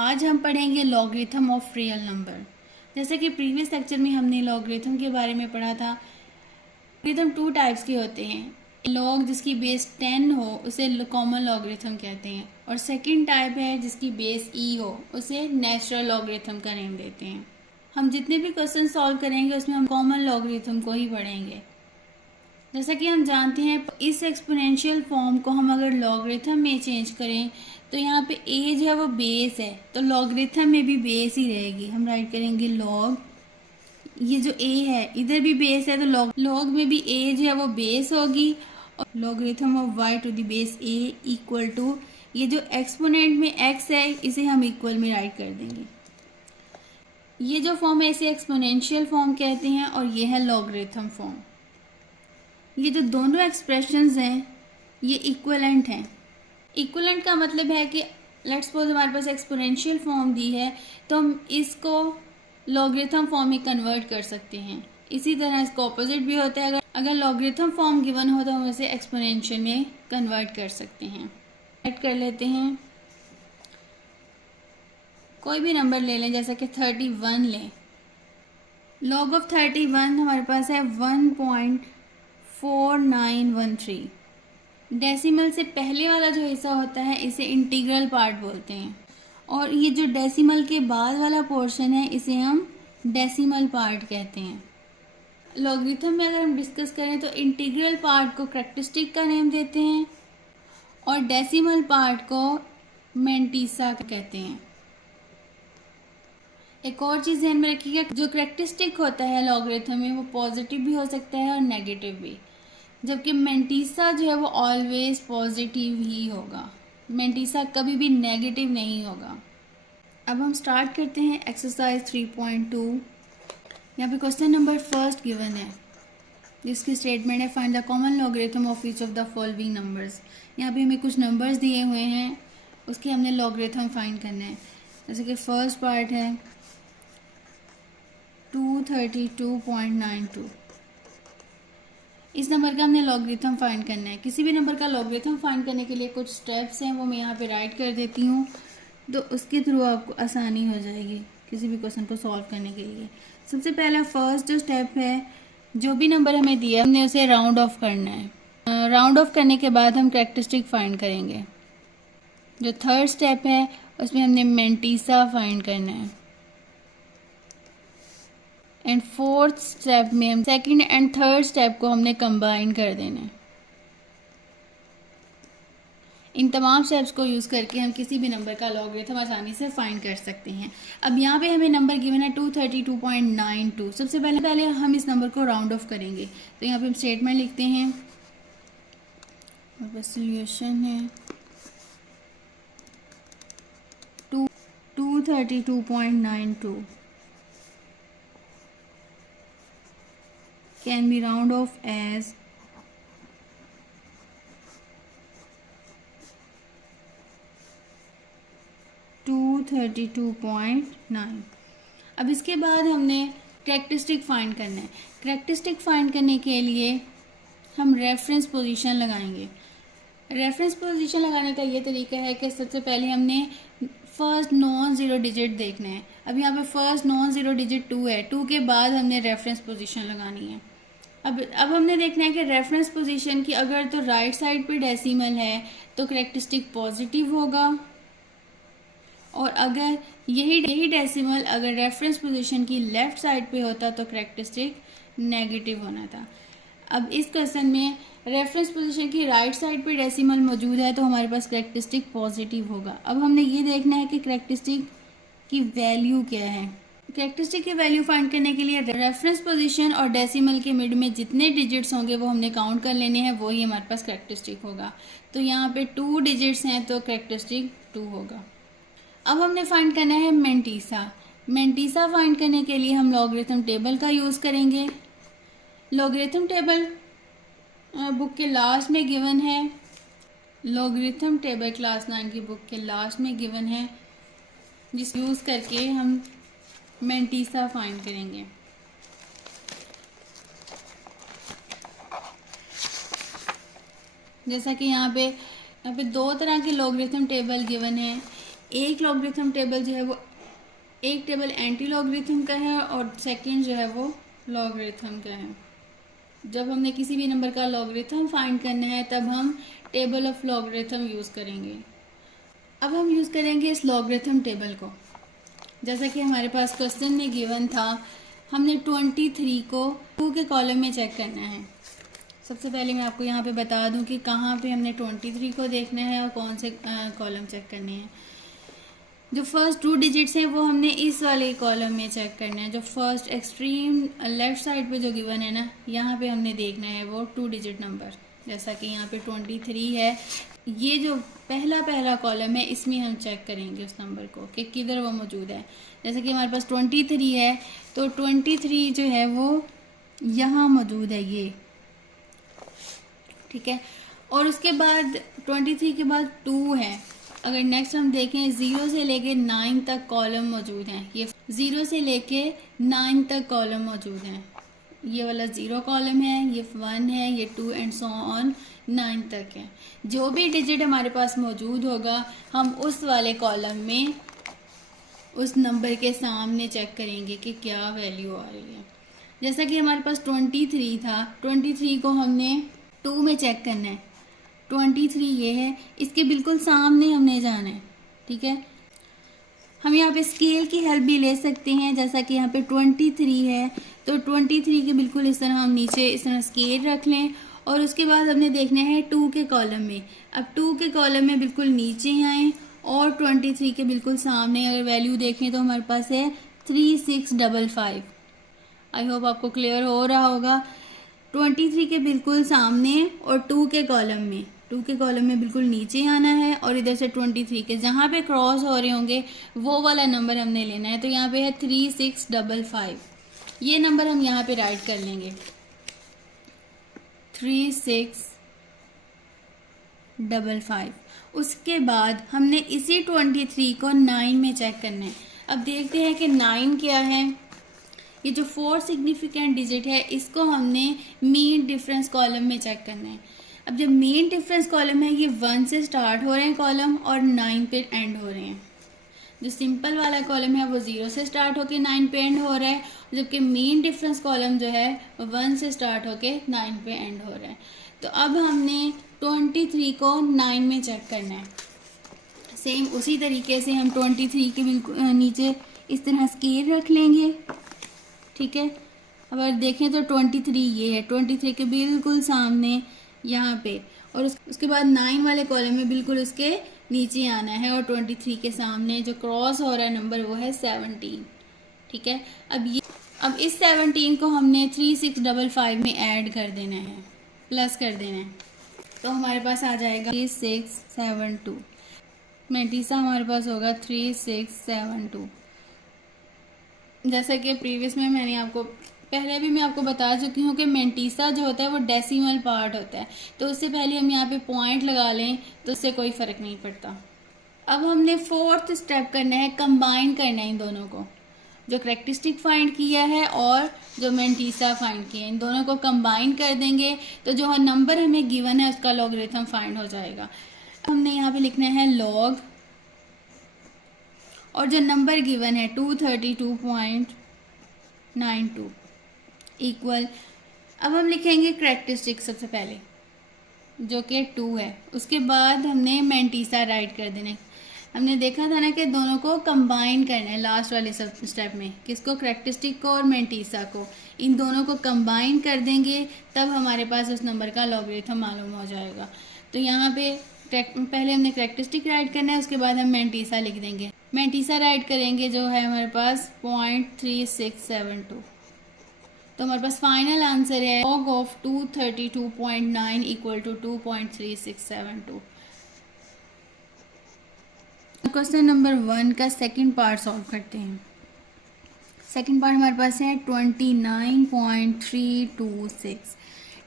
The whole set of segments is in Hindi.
आज हम पढ़ेंगे लॉगरिथम ऑफ रियल नंबर। जैसे कि प्रीवियस लेक्चर में हमने लॉगरिथम के बारे में पढ़ा था। लॉगरिथम टू टाइप्स के होते हैं। लॉग जिसकी बेस 10 हो उसे कॉमन लॉगरिथम कहते हैं, और सेकंड टाइप है जिसकी बेस ई हो उसे नेचुरल लॉगरिथम का नेम देते हैं। हम जितने भी क्वेश्चन सॉल्व करेंगे उसमें हम कॉमन लॉगरिथम को ही पढ़ेंगे। जैसा कि हम जानते हैं इस एक्सपोनेंशियल फॉर्म को हम अगर लॉगरिथम में चेंज करें तो यहाँ पे ए जो है वो बेस है, तो लॉगरिथम में भी बेस ही रहेगी। हम राइट करेंगे लॉग, ये जो ए है इधर भी बेस है तो लॉग में भी ए जो है वो बेस होगी, और logarithm of y to the base a equal to ये जो एक्सपोनेंट में एक्स है इसे हम इक्वल में राइट कर देंगे। ये जो फॉर्म है इसे एक्सपोनेंशियल फॉर्म कहते हैं और ये है लॉगरिथम फॉर्म। ये जो दोनों एक्सप्रेशंस हैं ये इक्वलेंट हैं। इक्वलेंट का मतलब है कि लेट्स सपोज हमारे पास एक्सपोनेंशियल फॉर्म दी है तो हम इसको लॉगरिथम फॉर्म में कन्वर्ट कर सकते हैं। इसी तरह इसका ऑपोजिट भी होता है, अगर लॉगरिथम फॉर्म गिवन हो तो हम इसे एक्सपोनेंशियल में कन्वर्ट कर सकते हैं। ऐड कर लेते हैं, कोई भी नंबर ले लें, जैसा कि 31 लें। लॉग ऑफ 31 हमारे पास है 1.4913। डेसिमल से पहले वाला जो हिस्सा होता है इसे इंटीग्रल पार्ट बोलते हैं, और ये जो डेसिमल के बाद वाला पोर्शन है इसे हम डेसिमल पार्ट कहते हैं। लॉगरिथम में अगर हम डिस्कस करें तो इंटीग्रल पार्ट को कैरेक्टरिस्टिक का नेम देते हैं और डेसिमल पार्ट को मैंटीसा कहते हैं। एक और चीज़ ध्यान में रखिएगा, जो कैरेक्टरिस्टिक होता है लॉगरिथम में वो पॉजिटिव भी हो सकता है और नेगेटिव भी, जबकि मैंटीसा जो है वो ऑलवेज पॉजिटिव ही होगा। मैंटीसा कभी भी नेगेटिव नहीं होगा। अब हम स्टार्ट करते हैं एक्सरसाइज 3.2। यहाँ पे क्वेश्चन नंबर फर्स्ट गिवन है जिसकी स्टेटमेंट है find the common logarithm of each of the following numbers. यहाँ पे हमें कुछ नंबर्स दिए हुए हैं, उसके हमने लॉगरिथम फाइंड करना है। जैसे कि फर्स्ट पार्ट है 232.92। इस नंबर का हमने लॉगरिथम फाइंड करना है। किसी भी नंबर का लॉगरिथम फाइंड करने के लिए कुछ स्टेप्स हैं, वो मैं यहाँ पे राइट कर देती हूँ, तो उसके थ्रू आपको आसानी हो जाएगी किसी भी क्वेश्चन को सॉल्व करने के लिए। सबसे पहला फर्स्ट जो स्टेप है, जो भी नंबर हमें दिया हमने उसे राउंड ऑफ करना है। राउंड ऑफ करने के बाद हम कैरेक्टरिस्टिक फाइंड करेंगे। जो थर्ड स्टेप है उसमें हमने मैंटीसा फाइंड करना है, एंड फोर्थ स्टेप में हम सेकंड एंड थर्ड स्टेप को हमने कंबाइन कर देना है। इन तमाम स्टेप्स को यूज़ करके हम किसी भी नंबर का लॉगरिथम आसानी से फाइंड कर सकते हैं। अब यहाँ पे हमें नंबर गिवन है 232.92। सबसे पहले हम इस नंबर को राउंड ऑफ करेंगे, तो यहाँ पे हम स्टेटमेंट लिखते हैं और सोल्यूशन है 232.92 can be round off as 232.9। अब इसके बाद हमने कैरेक्टरिस्टिक फाइंड करना है। कैरेक्टरिस्टिक फाइंड करने के लिए हम रेफरेंस पोजीशन लगाएंगे। रेफरेंस पोजीशन लगाने का ये तरीका है कि सबसे पहले हमने फर्स्ट नॉन ज़ीरो डिजिट देखना है। अब यहाँ पे फर्स्ट नॉन ज़ीरो डिजिट 2 है, 2 के बाद हमने रेफरेंस पोजीशन लगानी है। अब हमने देखना है कि रेफरेंस पोजीशन की अगर तो राइट साइड पे डेसिमल है तो कैरेक्टरिस्टिक पॉजिटिव होगा, और अगर यही डेसिमल अगर रेफरेंस पोजीशन की लेफ़्ट साइड पे होता तो कैरेक्टरिस्टिक नेगेटिव होना था। अब इस क्वेश्चन में रेफरेंस पोजीशन की राइट साइड पे डेसिमल मौजूद है तो हमारे पास कैरेक्टरिस्टिक पॉजिटिव होगा। अब हमने ये देखना है कि कैरेक्टरिस्टिक की वैल्यू क्या है। कैरेक्टरिस्टिक की वैल्यू फाइंड करने के लिए रेफरेंस पोजीशन और डेसिमल के मिड में जितने डिजिट्स होंगे वो हमने काउंट कर लेने हैं, वही हमारे पास कैरेक्टरिस्टिक होगा। तो यहाँ पे 2 डिजिट्स हैं तो कैरेक्टरिस्टिक 2 होगा। अब हमने फाइंड करना है मैंटीसा। मैंटीसा फाइंड करने के लिए हम लॉगरिथम टेबल का यूज़ करेंगे। लॉगरिथम टेबल बुक के लास्ट में गिवन है। लॉगरिथम टेबल क्लास 9 की बुक के लास्ट में गिवन है, जिस यूज़ करके हम मैंटीसा फाइंड करेंगे। जैसा कि यहाँ पे 2 तरह के लॉगरिथम टेबल गिवन है। एक लॉगरिथम टेबल जो है वो, एक टेबल एंटी लॉगरिथम का है और सेकंड जो है वो लॉगरिथम का है। जब हमने किसी भी नंबर का लॉगरिथम फाइंड करना है तब हम टेबल ऑफ लॉगरिथम यूज़ करेंगे। अब हम यूज़ करेंगे इस लॉगरिथम टेबल को। जैसा कि हमारे पास क्वेश्चन में गिवन था, हमने 23 को 2 के कॉलम में चेक करना है। सबसे पहले मैं आपको यहाँ पे बता दूँ कि कहाँ पे हमने 23 को देखना है और कौन से कॉलम चेक करने हैं। जो फर्स्ट 2 डिजिट्स हैं वो हमने इस वाले कॉलम में चेक करना है। जो फर्स्ट एक्सट्रीम लेफ्ट साइड पे जो गिवन है ना, यहाँ पे हमने देखना है वो 2 डिजिट नंबर। जैसा कि यहाँ पे 23 है, ये जो पहला कॉलम है इसमें हम चेक करेंगे उस नंबर को कि किधर वो मौजूद है। जैसे कि हमारे पास 23 है तो 23 जो है वो यहाँ मौजूद है, ये ठीक है। और उसके बाद 23 के बाद 2 है। अगर नेक्स्ट हम देखें 0 से लेके 9 तक कॉलम मौजूद हैं। ये 0 से लेके 9 तक कॉलम मौजूद हैं। ये वाला 0 कॉलम है, ये 1 है, ये 2 एंड सो ऑन 9 तक है। जो भी डिजिट हमारे पास मौजूद होगा हम उस वाले कॉलम में उस नंबर के सामने चेक करेंगे कि क्या वैल्यू आ रही है। जैसा कि हमारे पास 23 था, 23 को हमने 2 में चेक करना है। 23 ये है, इसके बिल्कुल सामने हमने जाना है, ठीक है। हम यहाँ पे स्केल की हेल्प भी ले सकते हैं। जैसा कि यहाँ पे 23 है तो 23 के बिल्कुल इस तरह हम नीचे इस तरह स्केल रख लें और उसके बाद हमने देखना है 2 के कॉलम में। अब 2 के कॉलम में बिल्कुल नीचे आएँ और 23 के बिल्कुल सामने अगर वैल्यू देखें तो हमारे पास है 3655। आई होप आपको क्लियर हो रहा होगा। 23 के बिल्कुल सामने और 2 के कॉलम में, 2 के कॉलम में बिल्कुल नीचे आना है और इधर से 23 के जहाँ पे क्रॉस हो रहे होंगे वो वाला नंबर हमने लेना है। तो यहाँ पे है 3655, ये नंबर हम यहाँ पे राइट कर लेंगे 3655। उसके बाद हमने इसी 23 को 9 में चेक करना है। अब देखते हैं कि 9 क्या है। ये जो 4 सिग्निफिकेंट डिजिट है इसको हमने मीन डिफरेंस कॉलम में चेक करना है। अब जब मीन डिफरेंस कॉलम है ये 1 से स्टार्ट हो रहे हैं कॉलम और 9 पे एंड हो रहे हैं। जो सिंपल वाला कॉलम है वो 0 से स्टार्ट होके 9 पे एंड हो रहा है, जबकि मीन डिफरेंस कॉलम जो है 1 से स्टार्ट होके 9 पे एंड हो रहा है। तो अब हमने 23 को 9 में चेक करना है। सेम उसी तरीके से हम 23 के बिल्कुल नीचे इस तरह स्केल रख लेंगे, ठीक है। अगर देखें तो 23 ये है, 23 के बिल्कुल सामने यहाँ पे, और उसके बाद 9 वाले कॉलम में बिल्कुल उसके नीचे आना है और 23 के सामने जो क्रॉस हो रहा है नंबर वो है 17, ठीक है। अब इस 17 को हमने 3655 में ऐड कर देना है, प्लस कर देना है, तो हमारे पास आ जाएगा 3672। मेंटीसा हमारे पास होगा 3672। जैसा कि प्रीवियस में मैंने आपको पहले भी मैं आपको बता चुकी हूँ कि मेंटीसा जो होता है वो डेसिमल पार्ट होता है, तो उससे पहले हम यहाँ पे पॉइंट लगा लें तो उससे कोई फ़र्क नहीं पड़ता। अब हमने 4th स्टेप करना है, कंबाइन करना है इन दोनों को। जो करैक्टरिस्टिक फाइंड किया है और जो मेंटीसा फाइंड किया है, इन दोनों को कंबाइन कर देंगे तो जो नंबर हमें गिवन है उसका लॉगरिथम फाइंड हो जाएगा। हमने यहाँ पे लिखना है लॉग और जो नंबर गिवन है 232.92 इक्वल। अब हम लिखेंगे करैक्टरिस्टिक सबसे पहले जो कि 2 है, उसके बाद हमने मेंटीसा राइट कर देना है। हमने देखा था ना कि दोनों को कंबाइन करना है लास्ट वाले स्टेप में, किसको, करैक्टरिस्टिक को और मेंटीसा को, इन दोनों को कंबाइन कर देंगे तब हमारे पास उस नंबर का लॉगरिथम मालूम हो जाएगा। तो यहाँ पे पहले हमने करैक्टरिस्टिक राइट करना है, उसके बाद हम मेंटीसा लिख देंगे। मेंटीसा राइट करेंगे जो है हमारे पास 0.3672। तो हमारे पास फाइनल आंसर है log of 232.9 equal to 2.3672। Question number 1 का सेकंड पार्ट सॉल्व करते हैं। सेकंड पार्ट हमारे पास है 29.326,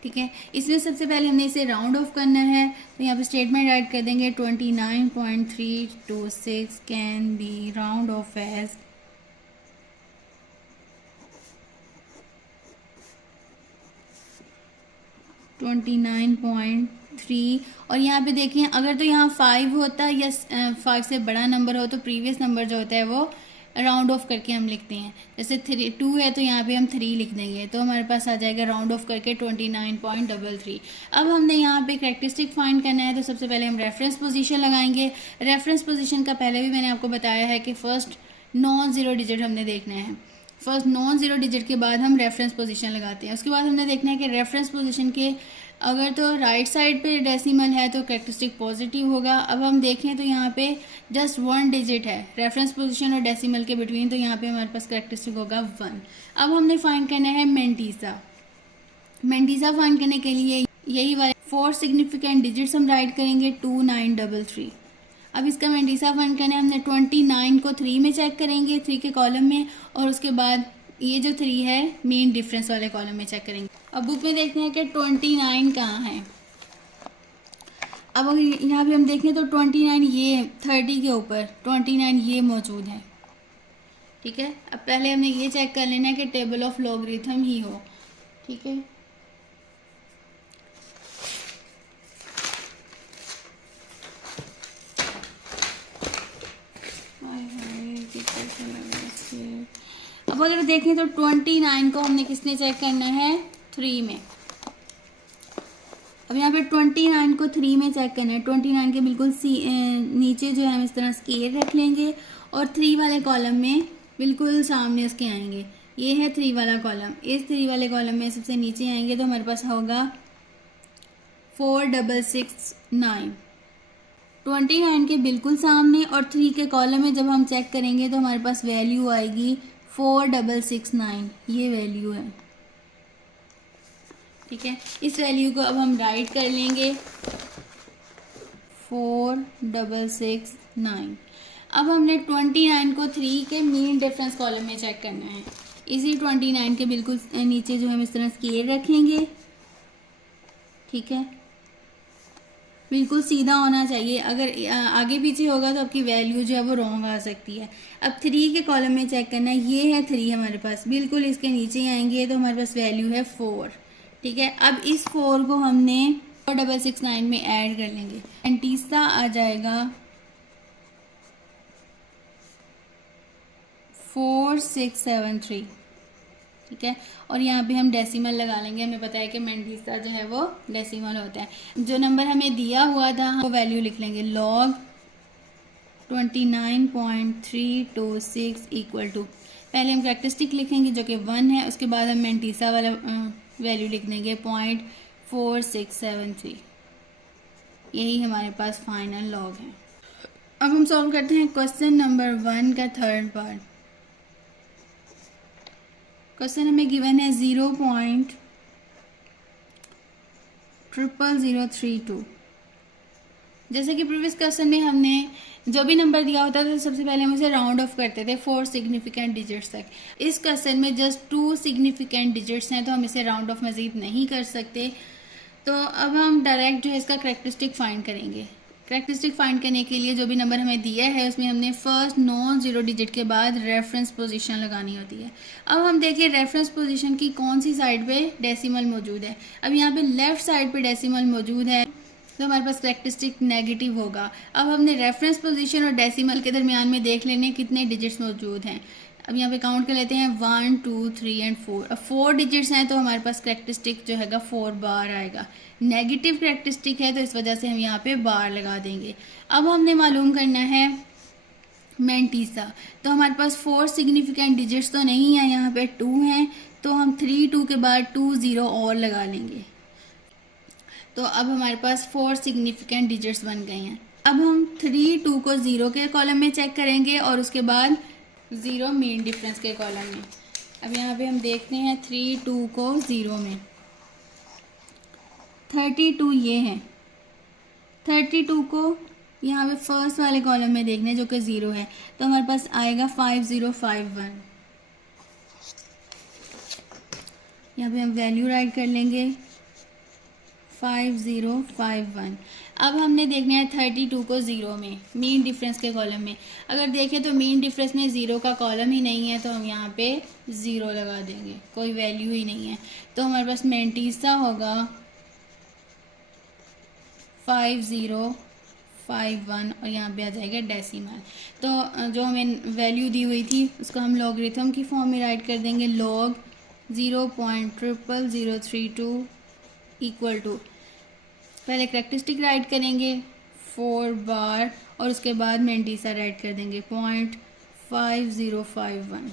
ठीक है। इसमें सबसे पहले हमने इसे राउंड ऑफ करना है, तो यहाँ पे स्टेटमेंट ऐड कर देंगे 29.326 can be round off as 29.326 3। और यहाँ पे देखिए अगर तो यहाँ 5 होता या 5 से बड़ा नंबर हो तो प्रीवियस नंबर जो होता है वो राउंड ऑफ करके हम लिखते हैं। जैसे 2 है तो यहाँ पे हम 3 लिख देंगे तो हमारे पास आ जाएगा राउंड ऑफ करके 29.33। अब हमने यहाँ पे कैरेक्टरिस्टिक फाइंड करना है तो सबसे पहले हम रेफरेंस पोजीशन लगाएंगे। रेफरेंस पोजीशन का पहले भी मैंने आपको बताया है कि फर्स्ट नॉन ज़ीरो डिजिट हमने देखना है। फर्स्ट नॉन ज़ीरो डिजिट के बाद हम रेफरेंस पोजीशन लगाते हैं। उसके बाद हमने देखना है कि रेफरेंस पोजीशन के अगर तो राइट साइड पे डेसिमल है तो कैरेक्टरिस्टिक पॉजिटिव होगा। अब हम देखें तो यहाँ पे जस्ट 1 डिजिट है रेफरेंस पोजीशन और डेसिमल के बिटवीन, तो यहाँ पे हमारे पास कैरेक्टरिस्टिक होगा 1। अब हमने फाइंड करना है मेंटीसा। मेंटीसा फाइंड करने के लिए यही वाले 4 सिग्निफिकेंट डिजिट्स हम राइट करेंगे 2933। अब इसका मेंटीसा फाइंड करना है, हमने 29 को 3 में चेक करेंगे 3 के कॉलम में, और उसके बाद ये जो 3 है मेन डिफरेंस वाले कॉलम में चेक करेंगे। अब बुक में देखते हैं कि 29 कहाँ है। अब यहाँ पे हम देखें तो 29 ये 30 के ऊपर 29 ये मौजूद है। ठीक है, अब पहले हमने ये चेक कर लेना है कि टेबल ऑफ लॉगरिथम ही हो। ठीक है, अब अगर देखें तो 29 को हमने किसने चेक करना है 3 में। अब यहाँ पे 29 को 3 में चेक करना है। 29 के बिल्कुल नीचे जो है हम इस तरह स्केल रख लेंगे और 3 वाले कॉलम में बिल्कुल सामने उसके आएंगे। ये है 3 वाला कॉलम, इस 3 वाले कॉलम में सबसे नीचे आएंगे तो हमारे पास होगा 4669। 29 के बिल्कुल सामने और 3 के कॉलम में जब हम चेक करेंगे तो हमारे पास वैल्यू आएगी 4669, ये वैल्यू है। ठीक है, इस वैल्यू को अब हम राइट कर लेंगे 4669। अब हमने 29 को 3 के मीन डिफरेंस कॉलम में चेक करना है। इसी 29 के बिल्कुल नीचे जो हम इस तरह स्केल रखेंगे। ठीक है, बिल्कुल सीधा होना चाहिए, अगर आगे पीछे होगा तो आपकी वैल्यू जो है वो रॉन्ग आ सकती है। अब 3 के कॉलम में चेक करना है, ये है 3 हमारे पास, बिल्कुल इसके नीचे आएंगे तो हमारे पास वैल्यू है 4। ठीक है, अब इस 4 को हमने 4669 में ऐड कर लेंगे, मेंटीसा आ जाएगा 4673। ठीक है, और यहाँ पे हम डेसिमल लगा लेंगे, हमें पता है कि मेंटीसा जो है वो डेसिमल होता है। जो नंबर हमें दिया हुआ था वो वैल्यू लिख लेंगे, लॉग 29.326 इक्वल टू, पहले हम कैरेक्टरिस्टिक लिखेंगे जो कि 1 है, उसके बाद हम मेंटीसा वाला वैल्यू लिख देंगे 0.4673। यही हमारे पास फाइनल लॉग है। अब हम सॉल्व करते हैं क्वेश्चन नंबर 1 का थर्ड पार्ट। क्वेश्चन हमें गिवन है 0.00032। जैसे कि प्रीवियस क्वेश्चन में हमने जो भी नंबर दिया होता था तो सबसे पहले हम उसे राउंड ऑफ करते थे 4 सिग्निफिकेंट डिजिट्स तक। इस क्वेश्चन में जस्ट 2 सिग्निफिकेंट डिजिट्स हैं तो हम इसे राउंड ऑफ मज़ीद नहीं कर सकते। तो अब हम डायरेक्ट जो है इसका कैरेक्टरिस्टिक फाइंड करेंगे। कैरेक्टरिस्टिक फाइंड करने के लिए जो भी नंबर हमें दिया है उसमें हमने फर्स्ट नॉन ज़ीरो डिजिट के बाद रेफरेंस पोजीशन लगानी होती है। अब हम देखिए रेफरेंस पोजीशन की कौन सी साइड पे डेसिमल मौजूद है। अब यहाँ पे लेफ़्ट साइड पे डेसिमल मौजूद है तो हमारे पास कैरेक्टरिस्टिक नेगेटिव होगा। अब हमने रेफरेंस पोजीशन और डेसिमल के दरमियान में देख लेने कितने डिजिट्स मौजूद हैं। अब यहाँ पे काउंट कर लेते हैं 1 2 3 एंड 4। अब 4 डिजिट्स हैं तो हमारे पास कैरेक्टरिस्टिक जो हैगा 4 बार आएगा। नेगेटिव कैरेक्टरिस्टिक है तो इस वजह से हम यहाँ पे बार लगा देंगे। अब हमने मालूम करना है मेंटीसा, तो हमारे पास 4 सिग्निफिकेंट डिजिट्स तो नहीं है, यहाँ पे 2 हैं तो हम 3 2 के बाद 2 0 और लगा लेंगे। तो अब हमारे पास 4 सिग्निफिकेंट डिजिट्स बन गए हैं। अब हम 3 2 को 0 के कॉलम में चेक करेंगे और उसके बाद 0 मीन डिफरेंस के कॉलम में। अब यहाँ पे हम देखते हैं 3 2 को 0 में 32 ये है। 32 को यहाँ पे फर्स्ट वाले कॉलम में देखना है जो कि 0 है तो हमारे पास आएगा 5051। यहाँ पे हम वैल्यू राइट कर लेंगे 5051। अब हमने देखना है 32 को 0 में मीन डिफरेंस के कॉलम में। अगर देखें तो मीन डिफरेंस में 0 का कॉलम ही नहीं है तो हम यहाँ पे 0 लगा देंगे, कोई वैल्यू ही नहीं है। तो हमारे पास मेंटीसा होगा 5051 और यहाँ पे आ जाएगा डेसिमल। तो जो हमें वैल्यू दी हुई थी उसको हम लॉगरिथम की फॉर्म में राइट कर देंगे, लॉग 0.00032 इक्वल टू, पहले करैक्टरिस्टिक राइट करेंगे 4 बार और उसके बाद मेंटीसा राइट कर देंगे 0.5051।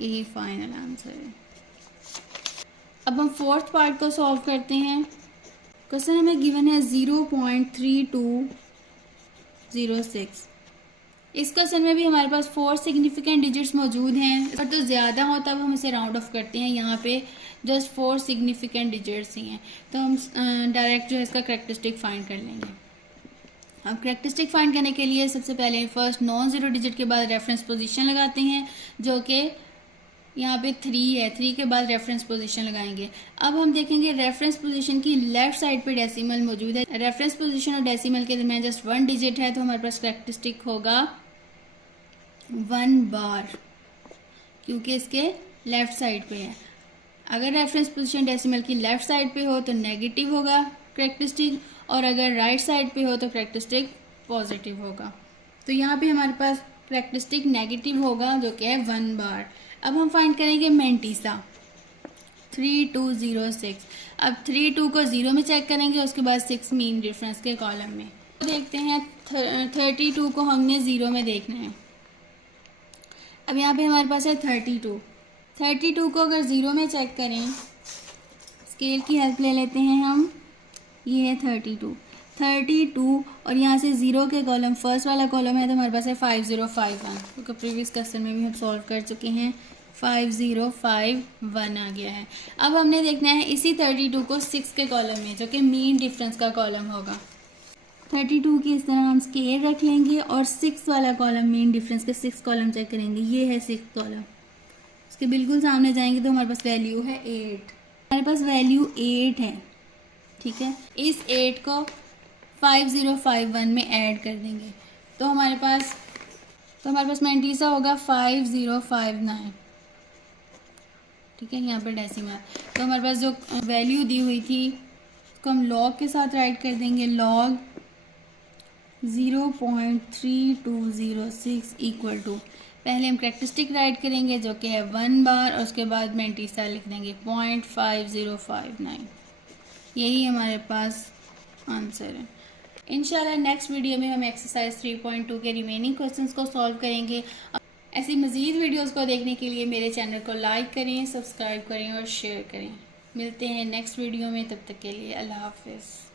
यही फाइनल आंसर है। अब हम फोर्थ पार्ट को सॉल्व करते हैं। क्वेश्चन हमें गिवन है 0.3206। इस क्वेश्चन में भी हमारे पास 4 सिग्निफिकेंट डिजिट्स मौजूद हैं, पर तो ज़्यादा हो तब हम इसे राउंड ऑफ करते हैं। यहाँ पे जस्ट 4 सिग्निफिकेंट डिजिट्स ही हैं, तो हम डायरेक्ट जो है इसका करैक्टरिस्टिक फाइंड कर लेंगे। अब करैक्टरिस्टिक फाइंड करने के लिए सबसे पहले फर्स्ट नॉन ज़ीरो डिजिट के बाद रेफरेंस पोजीशन लगाते हैं, जो कि यहाँ पे 3 है। 3 के बाद रेफरेंस पोजीशन लगाएंगे। अब हम देखेंगे रेफरेंस पोजीशन की लेफ्ट साइड पे डेसिमल मौजूद है। रेफरेंस पोजीशन और डेसिमल के दरमियान जस्ट 1 डिजिट है, तो हमारे पास करैक्टरिस्टिक होगा 1 बार, क्योंकि इसके लेफ्ट साइड पे है। अगर रेफरेंस पोजीशन डेसिमल की लेफ्ट साइड पे हो तो नेगेटिव होगा करैक्टरिस्टिक, और अगर राइट साइड पे हो तो करैक्टरिस्टिक पॉजिटिव होगा। तो यहाँ पे हमारे पास करैक्टरिस्टिक नेगेटिव होगा, जो कि है 1 बार। अब हम फाइंड करेंगे मेंटीसा 3206। अब 32 को 0 में चेक करेंगे, उसके बाद 6 मीन डिफरेंस के कॉलम में देखते हैं। 32 को हमने 0 में देखना है। अब यहाँ पे हमारे पास है 32 को अगर 0 में चेक करें, स्केल की हेल्प ले लेते हैं हम। ये है 32 और यहाँ से 0 के कॉलम फर्स्ट वाला कॉलम है, तो हमारे पास है 5051, क्योंकि प्रीवियस क्वेश्चन में भी हम सॉल्व कर चुके हैं। 5051 आ गया है। अब हमने देखना है इसी 32 को 6 के कॉलम में, जो कि मीन डिफरेंस का कॉलम होगा। 32 की इस तरह हम स्केल रख लेंगे और 6 वाला कॉलम मीन डिफरेंस के 6 कॉलम चेक करेंगे। ये है 6 कॉलम, उसके बिल्कुल सामने जाएंगे तो हमारे पास वैल्यू है 8। हमारे पास वैल्यू 8 है, ठीक है। इस 8 को 5051 में ऐड कर देंगे, तो हमारे पास मेंटीसा होगा 5059, ठीक है। यहाँ पर डेसिमल, तो हमारे पास जो वैल्यू दी हुई थी उसको हम लॉग के साथ राइट कर देंगे, लॉग 0.3206 इक्वल टू, पहले हम करैक्टरिस्टिक राइट करेंगे जो कि है 1 बार, और उसके बाद मेंटीसा लिख देंगे 0.5059। यही हमारे पास आंसर है। इंशाल्लाह नेक्स्ट वीडियो में हम एक्सरसाइज 3.2 के रिमेनिंग क्वेश्चंस को सॉल्व करेंगे। ऐसी मज़ीद वीडियोस को देखने के लिए मेरे चैनल को लाइक करें, सब्सक्राइब करें और शेयर करें। मिलते हैं नेक्स्ट वीडियो में, तब तक के लिए अल्लाह हाफ़िज़।